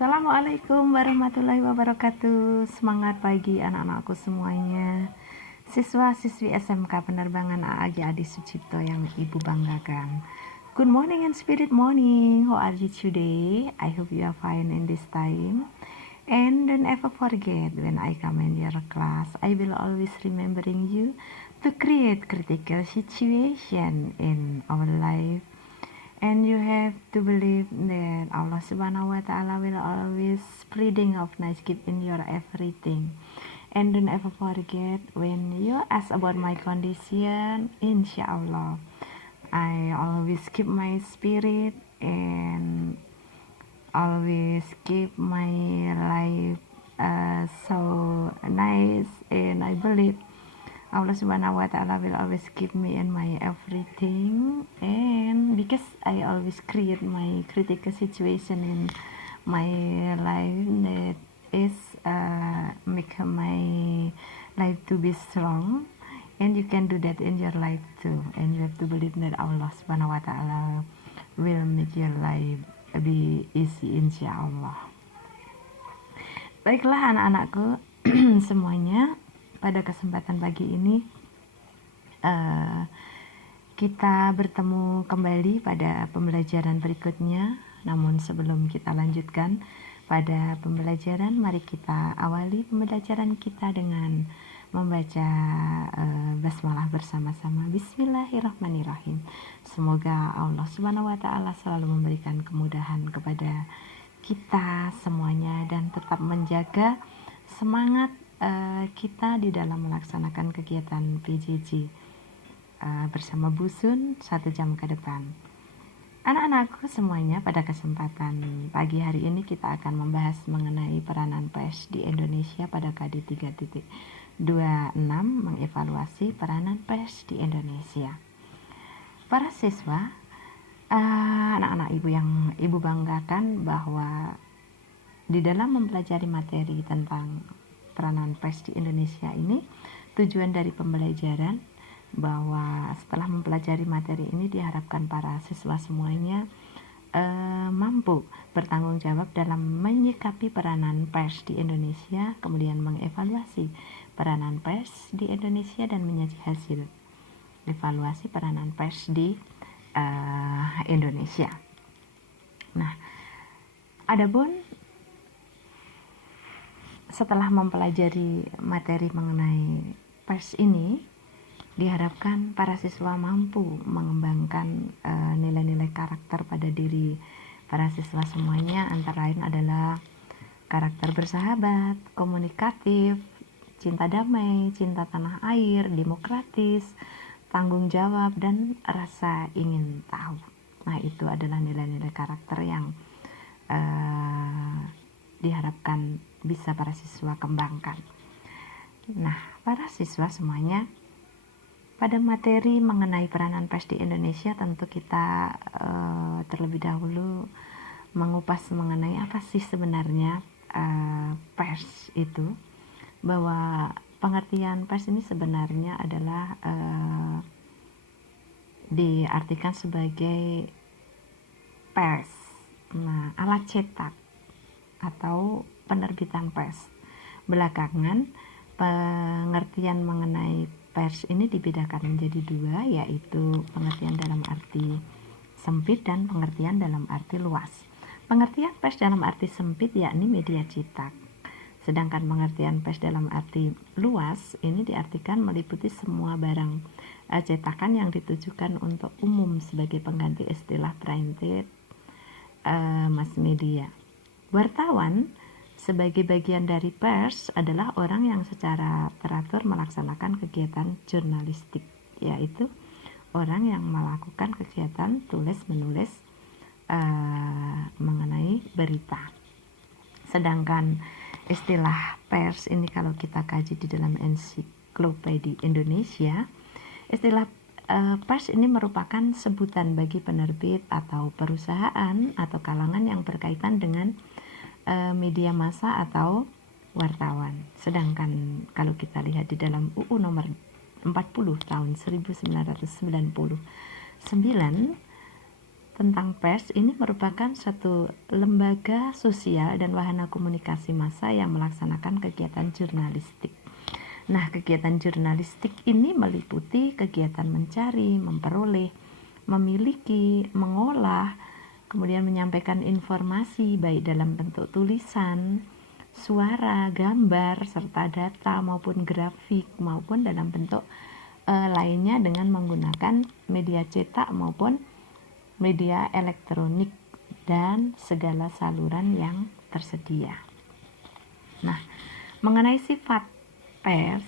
Assalamualaikum warahmatullahi wabarakatuh. Semangat pagi anak-anakku semuanya. Siswa-siswi SMK Penerbangan A.A.G. Adi Sucipto yang Ibu banggakan. Good morning and spirit morning. How are you today? I hope you are fine in this time. And don't ever forget, when I come in your class, I will always remembering you to create critical situation in our life. And you have to believe that Allah Subhanahu wa Ta'ala will always spreading of nice gift in your everything. And don't ever forget, when you ask about my condition, inshallah, I always keep my spirit and always keep my life so nice, and I believe Allah Subhanahu wa Ta'ala will always give me in my everything. And because I always create my critical situation in my life, that is make my life to be strong, and you can do that in your life too. And you have to believe that Allah Subhanahu wa Ta'ala will make your life be easy, insyaallah. Baiklah anak-anakku semuanya, pada kesempatan pagi ini kita bertemu kembali pada pembelajaran berikutnya. Namun sebelum kita lanjutkan pada pembelajaran, mari kita awali pembelajaran kita dengan membaca basmalah bersama-sama. Bismillahirrahmanirrahim. Semoga Allah Subhanahu wa Ta'ala selalu memberikan kemudahan kepada kita semuanya dan tetap menjaga semangat kita di dalam melaksanakan kegiatan PJJ bersama Busun 1 jam ke depan. Anak-anakku semuanya, pada kesempatan pagi hari ini kita akan membahas mengenai peranan pers di Indonesia pada KD 3.26, mengevaluasi peranan pers di Indonesia. Para siswa, anak-anak ibu yang ibu banggakan, bahwa di dalam mempelajari materi tentang peranan pers di Indonesia ini, tujuan dari pembelajaran bahwa setelah mempelajari materi ini diharapkan para siswa semuanya mampu bertanggung jawab dalam menyikapi peranan pers di Indonesia, kemudian mengevaluasi peranan pers di Indonesia dan menyaji hasil evaluasi peranan pers di Indonesia. Nah, adapun setelah mempelajari materi mengenai pers ini, diharapkan para siswa mampu mengembangkan nilai-nilai karakter pada diri para siswa semuanya, antara lain adalah karakter bersahabat, komunikatif, cinta damai, cinta tanah air, demokratis, tanggung jawab, dan rasa ingin tahu. Nah, itu adalah nilai-nilai karakter yang diharapkan bisa para siswa kembangkan. Nah, para siswa semuanya, pada materi mengenai peranan pers di Indonesia, tentu kita terlebih dahulu mengupas mengenai apa sih sebenarnya pers itu, bahwa pengertian pers ini sebenarnya adalah diartikan sebagai pers, nah, alat cetak atau penerbitan pers. Belakangan pengertian mengenai pers ini dibedakan menjadi dua, yaitu pengertian dalam arti sempit dan pengertian dalam arti luas. Pengertian pers dalam arti sempit yakni media cetak, sedangkan pengertian pers dalam arti luas ini diartikan meliputi semua barang cetakan yang ditujukan untuk umum sebagai pengganti istilah printed mass media. Wartawan sebagai bagian dari pers adalah orang yang secara teratur melaksanakan kegiatan jurnalistik, yaitu orang yang melakukan kegiatan tulis-menulis mengenai berita. Sedangkan istilah pers ini kalau kita kaji di dalam ensiklopedia Indonesia, istilah pers ini merupakan sebutan bagi penerbit atau perusahaan atau kalangan yang berkaitan dengan media massa atau wartawan. Sedangkan kalau kita lihat di dalam UU nomor 40 tahun 1999 tentang pers ini merupakan suatu lembaga sosial dan wahana komunikasi massa yang melaksanakan kegiatan jurnalistik. Nah, kegiatan jurnalistik ini meliputi kegiatan mencari, memperoleh, memiliki, mengolah, kemudian menyampaikan informasi baik dalam bentuk tulisan, suara, gambar, serta data maupun grafik maupun dalam bentuk lainnya dengan menggunakan media cetak maupun media elektronik dan segala saluran yang tersedia. Nah, mengenai sifat pers,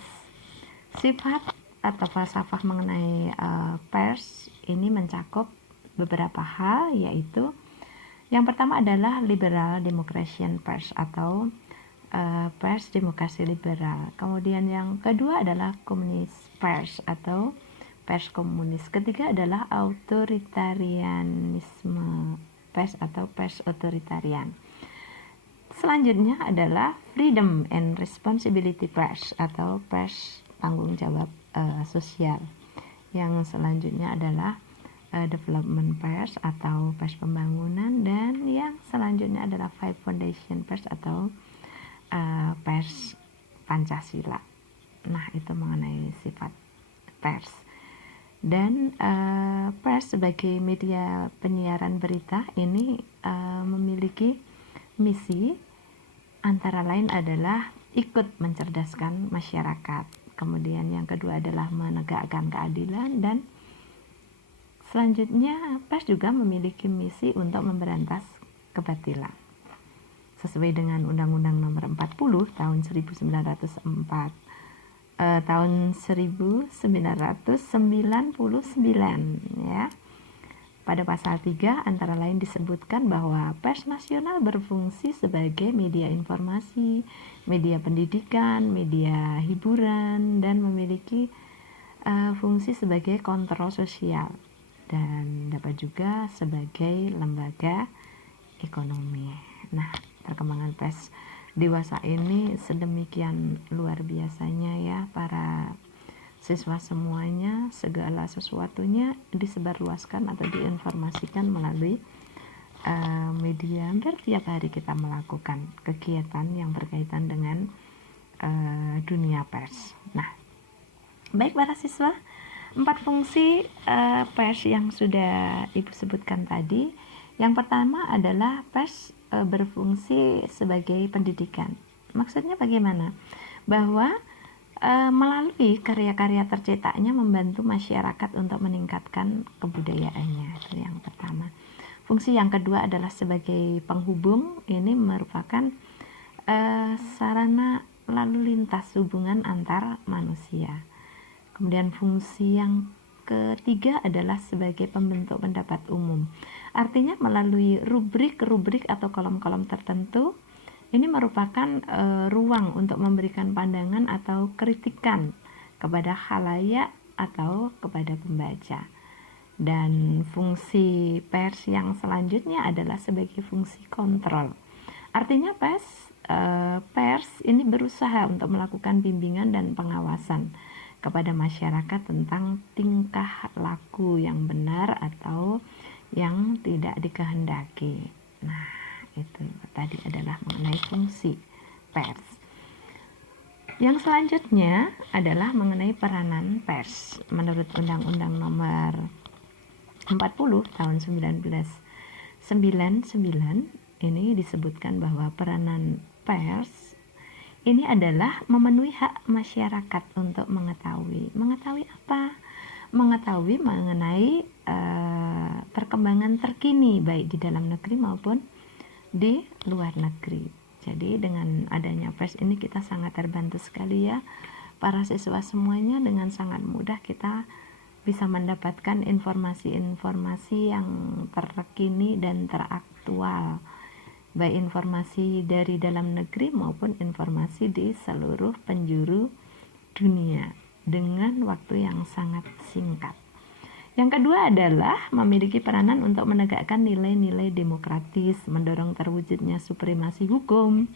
sifat atau falsafah mengenai pers ini mencakup beberapa hal, yaitu yang pertama adalah liberal democracy pers atau pers demokrasi liberal. Kemudian yang kedua adalah komunis pers atau pers komunis. Ketiga adalah authoritarianisme pers atau pers otoritarian. Selanjutnya adalah freedom and responsibility pers atau pers tanggung jawab sosial. Yang selanjutnya adalah development pers atau pers pembangunan, dan yang selanjutnya adalah five foundation pers atau pers Pancasila. Nah, itu mengenai sifat pers. Dan pers sebagai media penyiaran berita ini memiliki misi antara lain adalah ikut mencerdaskan masyarakat. Kemudian yang kedua adalah menegakkan keadilan, dan selanjutnya pers juga memiliki misi untuk memberantas kebatilan. Sesuai dengan Undang-Undang Nomor 40 tahun 1999 ya. Pada pasal 3 antara lain disebutkan bahwa pers nasional berfungsi sebagai media informasi, media pendidikan, media hiburan, dan memiliki fungsi sebagai kontrol sosial, dan dapat juga sebagai lembaga ekonomi. Nah, perkembangan pers dewasa ini sedemikian luar biasanya ya para siswa semuanya, segala sesuatunya disebarluaskan atau diinformasikan melalui media. Hampir tiap hari kita melakukan kegiatan yang berkaitan dengan dunia pers. Nah, baik para siswa, 4 fungsi pers yang sudah Ibu sebutkan tadi. Yang pertama adalah pers berfungsi sebagai pendidikan. Maksudnya bagaimana? Bahwa melalui karya-karya tercetaknya membantu masyarakat untuk meningkatkan kebudayaannya. Itu yang pertama. Fungsi yang kedua adalah sebagai penghubung. Ini merupakan sarana lalu lintas hubungan antar manusia. Kemudian fungsi yang ketiga adalah sebagai pembentuk pendapat umum. Artinya melalui rubrik-rubrik atau kolom-kolom tertentu, ini merupakan ruang untuk memberikan pandangan atau kritikan kepada khalayak atau kepada pembaca. Dan fungsi pers yang selanjutnya adalah sebagai fungsi kontrol. Artinya pers ini berusaha untuk melakukan bimbingan dan pengawasan kepada masyarakat tentang tingkah laku yang benar atau yang tidak dikehendaki. Nah, itu tadi adalah mengenai fungsi pers. Yang selanjutnya adalah mengenai peranan pers. Menurut Undang-Undang Nomor 40 tahun 1999 ini disebutkan bahwa peranan pers ini adalah memenuhi hak masyarakat untuk mengetahui apa? Mengetahui mengenai perkembangan terkini baik di dalam negeri maupun di luar negeri. Jadi dengan adanya pers ini kita sangat terbantu sekali ya para siswa semuanya. Dengan sangat mudah kita bisa mendapatkan informasi-informasi yang terkini dan teraktual, baik informasi dari dalam negeri maupun informasi di seluruh penjuru dunia dengan waktu yang sangat singkat. Yang kedua adalah memiliki peranan untuk menegakkan nilai-nilai demokratis, mendorong terwujudnya supremasi hukum,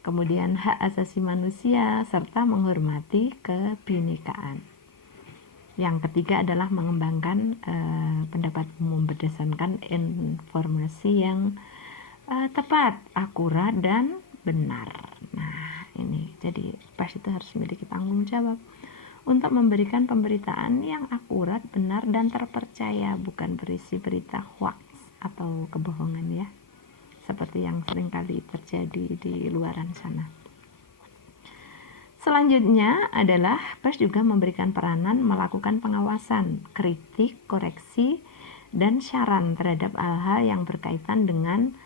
kemudian hak asasi manusia, serta menghormati kebinekaan. Yang ketiga adalah mengembangkan pendapat umum berdasarkan informasi yang tepat, akurat, dan benar. Nah, ini jadi pers itu harus memiliki tanggung jawab untuk memberikan pemberitaan yang akurat, benar, dan terpercaya, bukan berisi berita hoax atau kebohongan ya, seperti yang seringkali terjadi di luaran sana. Selanjutnya adalah pers juga memberikan peranan melakukan pengawasan, kritik, koreksi, dan saran terhadap hal-hal yang berkaitan dengan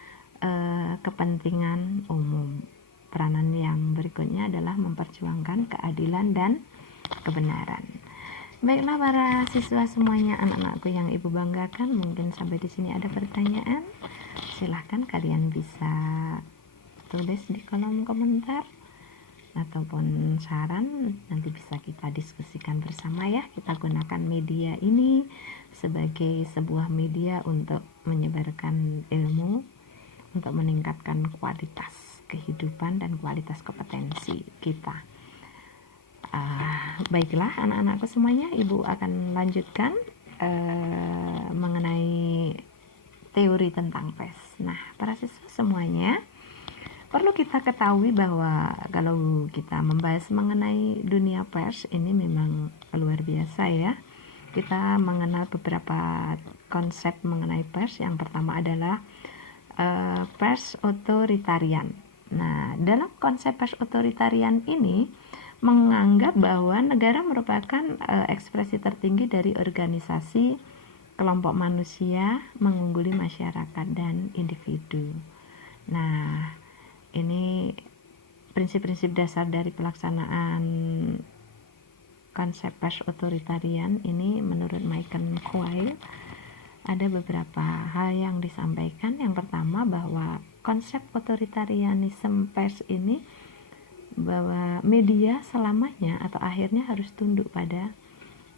kepentingan umum. Peranan yang berikutnya adalah memperjuangkan keadilan dan kebenaran. Baiklah para siswa semuanya, anak-anakku yang ibu banggakan, mungkin sampai di sini ada pertanyaan. Silahkan kalian bisa tulis di kolom komentar ataupun saran, nanti bisa kita diskusikan bersama ya. Kita gunakan media ini sebagai sebuah media untuk menyebarkan ilmu, untuk meningkatkan kualitas kehidupan dan kualitas kompetensi kita. Baiklah anak-anakku semuanya, ibu akan lanjutkan mengenai teori tentang pers. Nah, para siswa semuanya, perlu kita ketahui bahwa kalau kita membahas mengenai dunia pers ini memang luar biasa ya. Kita mengenal beberapa konsep mengenai pers. Yang pertama adalah pers otoritarian. Nah, dalam konsep pers otoritarian ini menganggap bahwa negara merupakan ekspresi tertinggi dari organisasi kelompok manusia, mengungguli masyarakat dan individu. Nah, ini prinsip-prinsip dasar dari pelaksanaan konsep pers otoritarian ini menurut Michael Quayle. Ada beberapa hal yang disampaikan. Yang pertama bahwa konsep otoritarianisme pers ini bahwa media selamanya atau akhirnya harus tunduk pada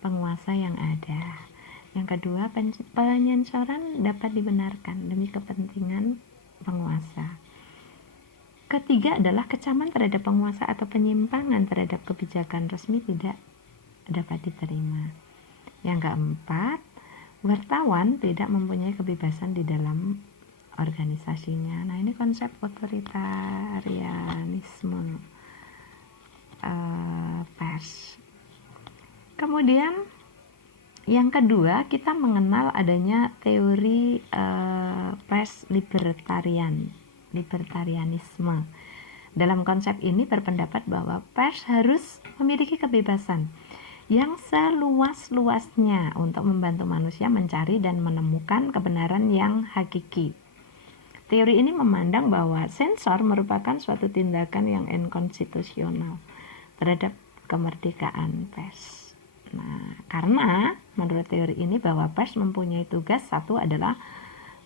penguasa yang ada. Yang kedua, penyensoran dapat dibenarkan demi kepentingan penguasa. Ketiga adalah kecaman terhadap penguasa atau penyimpangan terhadap kebijakan resmi tidak dapat diterima. Yang keempat, wartawan tidak mempunyai kebebasan di dalam organisasinya. Nah, ini konsep otoritarianisme pers. Kemudian yang kedua, kita mengenal adanya teori pers libertarianisme. Dalam konsep ini berpendapat bahwa pers harus memiliki kebebasan yang seluas-luasnya untuk membantu manusia mencari dan menemukan kebenaran yang hakiki. Teori ini memandang bahwa sensor merupakan suatu tindakan yang inkonstitusional terhadap kemerdekaan pers. Nah, karena menurut teori ini bahwa pers mempunyai tugas, satu adalah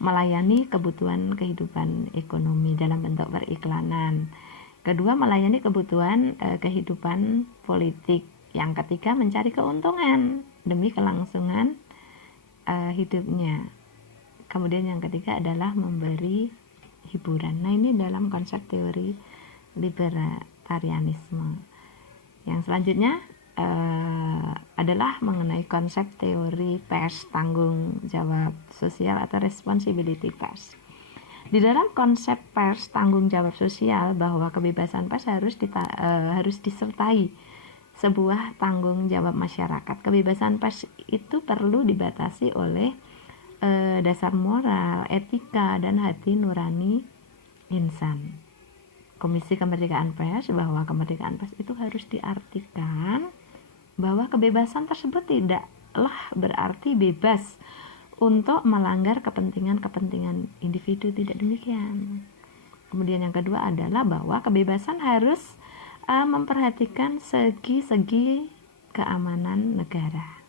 melayani kebutuhan kehidupan ekonomi dalam bentuk periklanan. Kedua, melayani kebutuhan kehidupan politik. Yang ketiga, mencari keuntungan demi kelangsungan hidupnya. Kemudian yang ketiga adalah memberi hiburan. Nah, ini dalam konsep teori libertarianisme. Yang selanjutnya adalah mengenai konsep teori pers tanggung jawab sosial atau responsibility pers. Di dalam konsep pers tanggung jawab sosial bahwa kebebasan pers harus disertai sebuah tanggung jawab masyarakat. Kebebasan pers itu perlu dibatasi oleh dasar moral, etika, dan hati nurani insan. Komisi Kemerdekaan Pers bahwa kemerdekaan pers itu harus diartikan bahwa kebebasan tersebut tidaklah berarti bebas untuk melanggar kepentingan individu, tidak demikian. Kemudian yang kedua adalah bahwa kebebasan harus memperhatikan segi-segi keamanan negara.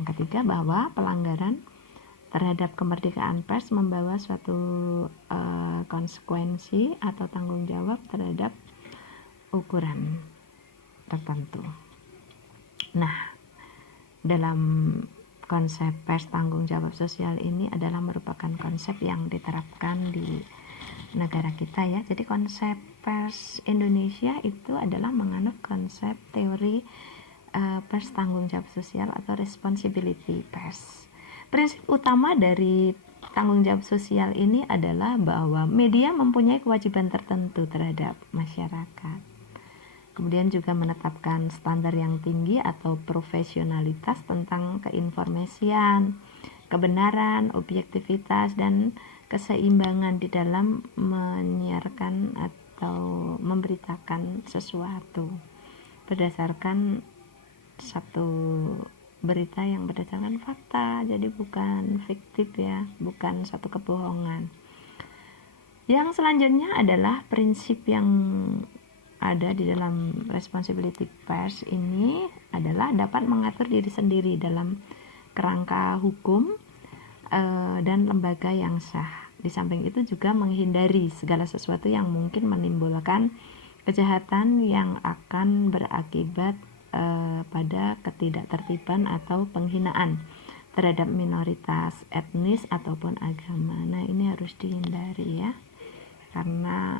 Yang ketiga, bahwa pelanggaran terhadap kemerdekaan pers membawa suatu konsekuensi atau tanggung jawab terhadap ukuran tertentu. Nah, dalam konsep pers tanggung jawab sosial ini adalah merupakan konsep yang diterapkan di negara kita ya. Jadi konsep pers Indonesia itu adalah menganut konsep teori pers tanggung jawab sosial atau responsibility pers. Prinsip utama dari tanggung jawab sosial ini adalah bahwa media mempunyai kewajiban tertentu terhadap masyarakat. Kemudian juga menetapkan standar yang tinggi atau profesionalitas tentang keinformasian, kebenaran, objektivitas, dan keseimbangan di dalam menyiarkan atau memberitakan sesuatu berdasarkan satu berita yang berdasarkan fakta, jadi bukan fiktif ya, bukan satu kebohongan. Yang selanjutnya adalah prinsip yang ada di dalam responsibility pers ini adalah dapat mengatur diri sendiri dalam kerangka hukum dan lembaga yang sah. Di samping itu juga menghindari segala sesuatu yang mungkin menimbulkan kejahatan yang akan berakibat pada ketidaktertiban atau penghinaan terhadap minoritas etnis ataupun agama. Nah, ini harus dihindari ya, karena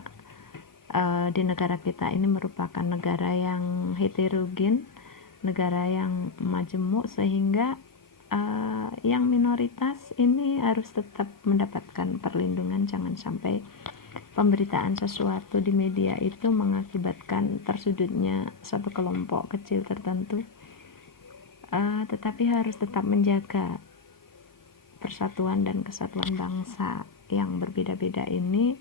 di negara kita ini merupakan negara yang heterogen, negara yang majemuk, sehingga yang minoritas ini harus tetap mendapatkan perlindungan. Jangan sampai pemberitaan sesuatu di media itu mengakibatkan tersudutnya satu kelompok kecil tertentu, tetapi harus tetap menjaga persatuan dan kesatuan bangsa yang berbeda-beda ini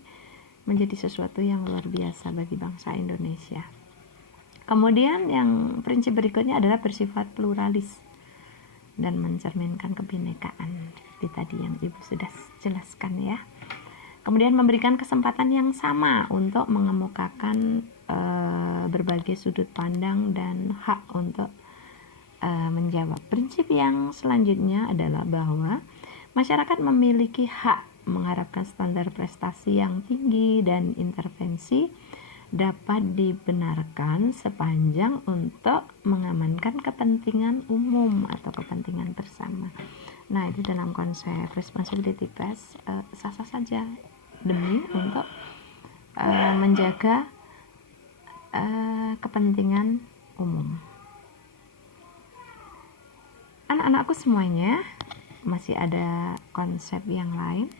menjadi sesuatu yang luar biasa bagi bangsa Indonesia. Kemudian yang prinsip berikutnya adalah bersifat pluralis dan mencerminkan kebinekaan, seperti tadi yang Ibu sudah jelaskan ya. Kemudian memberikan kesempatan yang sama untuk mengemukakan berbagai sudut pandang dan hak untuk menjawab. Prinsip yang selanjutnya adalah bahwa masyarakat memiliki hak mengharapkan standar prestasi yang tinggi dan intervensi dapat dibenarkan sepanjang untuk mengamankan kepentingan umum atau kepentingan bersama. Nah, itu dalam konsep responsibility pers sah-sah saja demi untuk menjaga kepentingan umum. Anak-anakku semuanya, masih ada konsep yang lain?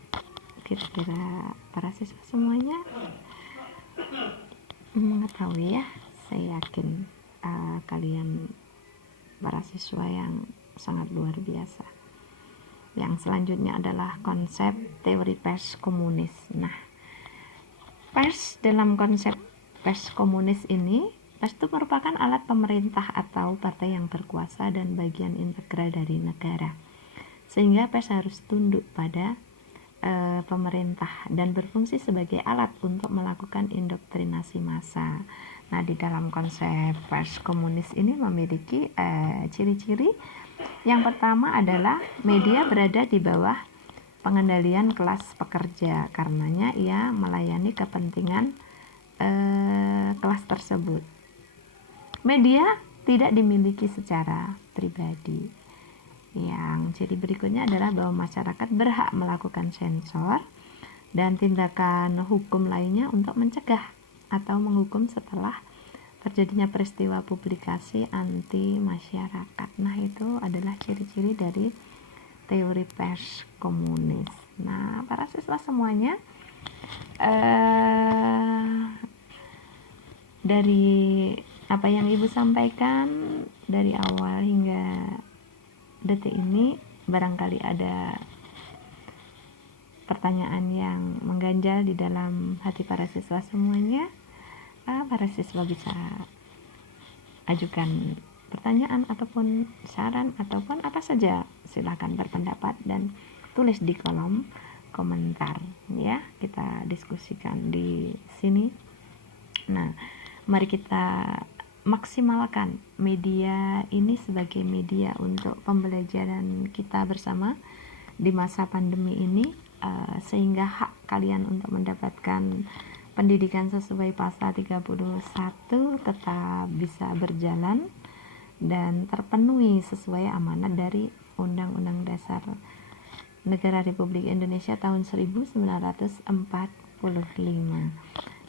Kira-kira para siswa semuanya mengetahui ya? Saya yakin kalian para siswa yang sangat luar biasa. Yang selanjutnya adalah konsep teori pers komunis. Nah, pers dalam konsep pers komunis ini, pers itu merupakan alat pemerintah atau partai yang berkuasa dan bagian integral dari negara. Sehingga pers harus tunduk pada pemerintah dan berfungsi sebagai alat untuk melakukan indoktrinasi massa. Nah, di dalam konsep pers komunis ini memiliki ciri-ciri. Yang pertama adalah media berada di bawah pengendalian kelas pekerja, karenanya ia melayani kepentingan kelas tersebut. Media tidak dimiliki secara pribadi. Yang ciri berikutnya adalah bahwa masyarakat berhak melakukan sensor dan tindakan hukum lainnya untuk mencegah atau menghukum setelah terjadinya peristiwa publikasi anti masyarakat. Nah, itu adalah ciri-ciri dari teori pers komunis. Nah, para siswa semuanya, dari apa yang Ibu sampaikan dari awal hingga detik ini, barangkali ada pertanyaan yang mengganjal di dalam hati para siswa semuanya. Para siswa bisa ajukan pertanyaan ataupun saran ataupun apa saja, silakan berpendapat dan tulis di kolom komentar ya, kita diskusikan di sini. Nah, mari kita maksimalkan media ini sebagai media untuk pembelajaran kita bersama di masa pandemi ini, sehingga hak kalian untuk mendapatkan pendidikan sesuai pasal 31 tetap bisa berjalan dan terpenuhi sesuai amanat dari Undang-Undang Dasar Negara Republik Indonesia tahun 1945.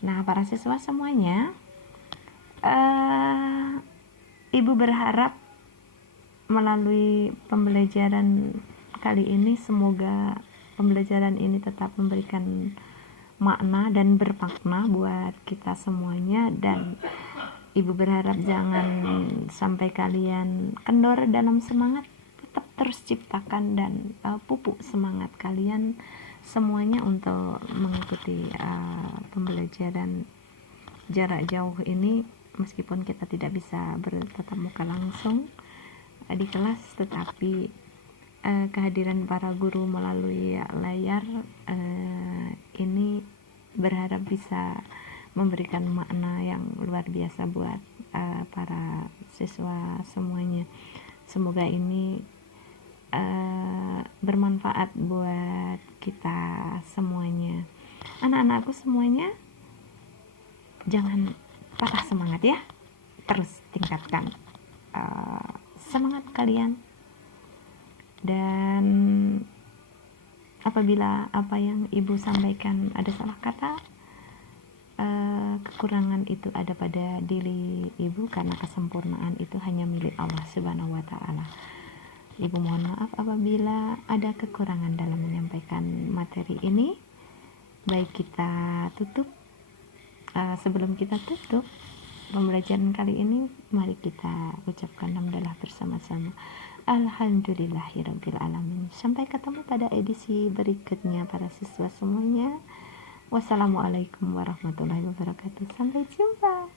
Nah, para siswa semuanya, Ibu berharap melalui pembelajaran kali ini semoga pembelajaran ini tetap memberikan makna dan bermakna buat kita semuanya, dan Ibu berharap jangan sampai kalian kendor dalam semangat, tetap terus ciptakan dan pupuk semangat kalian semuanya untuk mengikuti pembelajaran jarak jauh ini, meskipun kita tidak bisa bertatap muka langsung di kelas, tetapi kehadiran para guru melalui layar ini berharap bisa memberikan makna yang luar biasa buat para siswa semuanya. Semoga ini bermanfaat buat kita semuanya. Anak-anakku semuanya, jangan patah semangat ya, terus tingkatkan semangat kalian, dan apabila apa yang Ibu sampaikan ada salah kata, kekurangan itu ada pada diri Ibu, karena kesempurnaan itu hanya milik Allah Subhanahu wa Ta'ala. Ibu mohon maaf apabila ada kekurangan dalam menyampaikan materi ini. Baik, kita tutup. Sebelum kita tutup pembelajaran kali ini, mari kita ucapkan hamdalah bersama-sama. Alhamdulillahirabbil alamin. Sampai ketemu pada edisi berikutnya para siswa semuanya. Wassalamualaikum warahmatullahi wabarakatuh. Sampai jumpa.